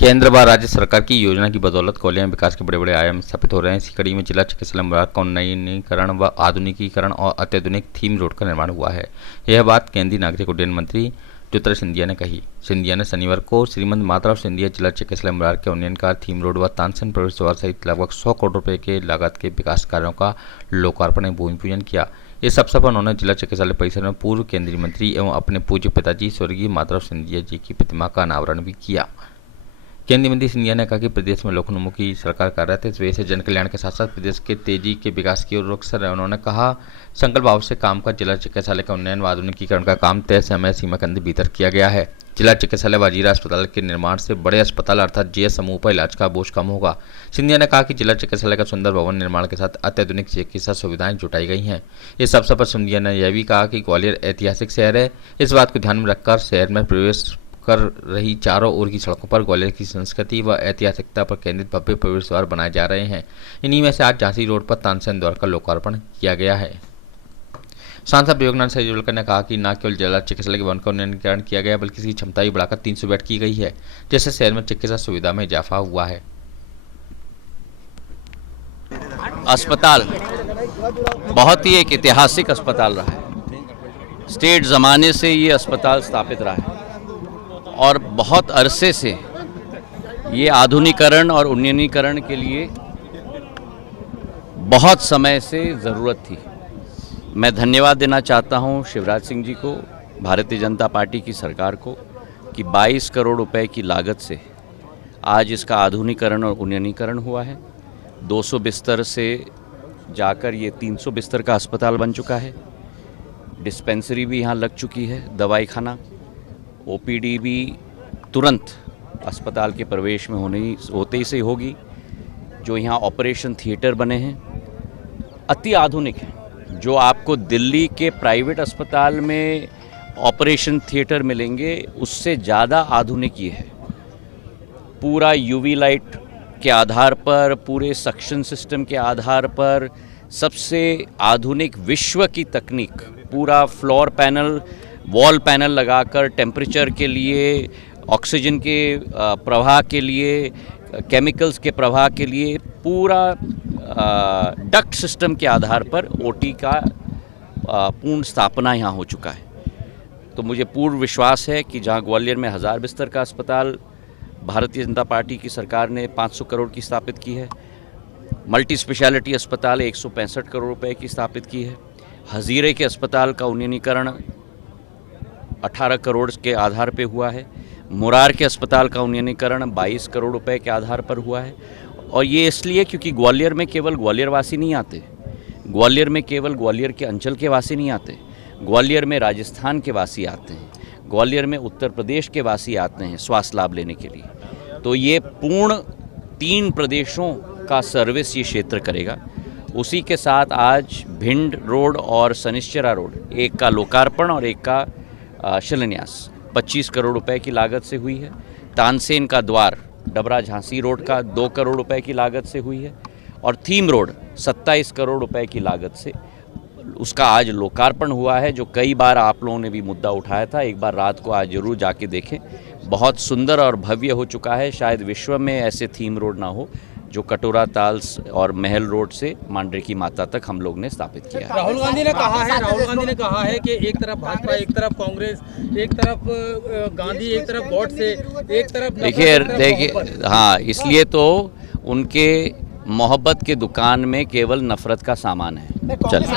केंद्र व राज्य सरकार की योजना की बदौलत ग्वालियर में विकास के बड़े बड़े आयाम स्थापित हो रहे हैं। इसी कड़ी में जिला चिकित्सालय मुरार का उन्नयनीकरण व आधुनिकीकरण और अत्याधुनिक थीम रोड का निर्माण हुआ है। यह बात केंद्रीय नागरिक उड्डयन मंत्री ज्योतिरादित्य सिंधिया ने कही। सिंधिया ने शनिवार को श्रीमंत माधवराव सिंधिया जिला चिकित्सालय मुरार के उन्नयनकार थीम रोड व तानसेन प्रवेश द्वार सहित लगभग 100 करोड़ रुपए के लागत के विकास कार्यों का लोकार्पण एवं भूमि पूजन किया। इस अवसर पर उन्होंने जिला चिकित्सालय परिसर में पूर्व केंद्रीय मंत्री एवं अपने पूज्य पिताजी स्वर्गीय माधवराव सिंधिया जी की प्रतिमा का अनावरण भी किया। केंद्रीय मंत्री सिंधिया ने कहा कि प्रदेश में लोकन्मुखी सरकार कार्यरत है, इस वजह से जन कल्याण के साथ साथ प्रदेश के तेजी के विकास की ओर अग्रसर है। उन्होंने कहा, संकल्प भाव से काम का जिला चिकित्सालय का उन्नयन व आधुनिकीकरण का काम तय समय सीमा के अंदर भीतर किया गया है। जिला चिकित्सालय व जीरा अस्पताल के निर्माण से बड़े अस्पताल अर्थात जेएस समूह पर इलाज का बोझ कम होगा। सिंधिया ने कहा कि जिला चिकित्सालय का सुंदर भवन निर्माण के साथ अत्याधुनिक चिकित्सा सुविधाएं जुटाई गई हैं। इस अवसर पर सिंधिया ने यह भी कहा कि ग्वालियर ऐतिहासिक शहर है। इस बात को ध्यान में रखकर शहर में प्रवेश कर रही चारों ओर की सड़कों पर ग्वालियर की संस्कृति व ऐतिहासिकता पर केंद्रित भव्य प्रवेश द्वार बनाए जा रहे हैं। इन्हीं में से आज झांसी रोड पर तानसेन द्वार का लोकार्पण किया गया है। सांसद योगनाथ सैजवलकर ने कहा कि न केवल जिला चिकित्सालय के भवन का उन्नयनीकरण किया गया बल्कि इसकी क्षमता भी बढ़ाकर 300 बेड की गई है, जिससे शहर में चिकित्सा सुविधा में इजाफा हुआ है। अस्पताल बहुत ही एक ऐतिहासिक अस्पताल रहा है। स्टेट ज़माने से ये अस्पताल स्थापित रहा है और बहुत अरसे से ये आधुनिकीकरण और उन्नयनीकरण के लिए बहुत समय से ज़रूरत थी। मैं धन्यवाद देना चाहता हूं शिवराज सिंह जी को, भारतीय जनता पार्टी की सरकार को कि 22 करोड़ रुपए की लागत से आज इसका आधुनिकीकरण और उन्नयनीकरण हुआ है। 200 बिस्तर से जाकर ये 300 बिस्तर का अस्पताल बन चुका है। डिस्पेंसरी भी यहाँ लग चुकी है, दवाई खाना, ओपीडी भी तुरंत अस्पताल के प्रवेश में होते ही से होगी। जो यहाँ ऑपरेशन थिएटर बने हैं अति आधुनिक हैं। जो आपको दिल्ली के प्राइवेट अस्पताल में ऑपरेशन थिएटर मिलेंगे उससे ज़्यादा आधुनिक ये है। पूरा यूवी लाइट के आधार पर, पूरे सक्शन सिस्टम के आधार पर सबसे आधुनिक विश्व की तकनीक, पूरा फ्लोर पैनल, वॉल पैनल लगाकर टेम्परेचर के लिए, ऑक्सीजन के प्रवाह के लिए, केमिकल्स के प्रवाह के लिए पूरा डक्ट सिस्टम के आधार पर ओटी का पूर्ण स्थापना यहाँ हो चुका है। तो मुझे पूर्ण विश्वास है कि जहाँ ग्वालियर में 1000 बिस्तर का अस्पताल भारतीय जनता पार्टी की सरकार ने 500 करोड़ की स्थापित की है, मल्टी स्पेशलिटी अस्पताल 165 करोड़ रुपए की स्थापित की है, हजीरे के अस्पताल का उन्नयनीकरण 18 करोड़ के आधार पे हुआ है, मुरार के अस्पताल का उन्नयनीकरण 22 करोड़ रुपए के आधार पर हुआ है। और ये इसलिए क्योंकि ग्वालियर में केवल ग्वालियर वासी नहीं आते, ग्वालियर में केवल ग्वालियर के अंचल के वासी नहीं आते, ग्वालियर में राजस्थान के वासी आते हैं, ग्वालियर में उत्तर प्रदेश के वासी आते हैं स्वास्थ्य लाभ लेने के लिए। तो ये पूर्ण 3 प्रदेशों का सर्विस ये क्षेत्र करेगा। उसी के साथ आज भिंड रोड और शनिश्चरा रोड, एक का लोकार्पण और एक का शिलान्यास 25 करोड़ रुपए की लागत से हुई है। तानसेन का द्वार डबरा झांसी रोड का 2 करोड़ रुपए की लागत से हुई है और थीम रोड 27 करोड़ रुपए की लागत से उसका आज लोकार्पण हुआ है। जो कई बार आप लोगों ने भी मुद्दा उठाया था, एक बार रात को आज जरूर जाके देखें। बहुत सुंदर और भव्य हो चुका है। शायद विश्व में ऐसे थीम रोड ना हो जो कटोरा ताल्स और महल रोड से मांडरे की माता तक हम लोग ने स्थापित किया है। राहुल गांधी ने कहा है कि एक तरफ भाजपा, एक तरफ कांग्रेस, एक तरफ गांधी, एक तरफ गॉडसे, एक तरफ देखिए हाँ, इसलिए तो उनके मोहब्बत के दुकान में केवल नफरत का सामान है। चलिए।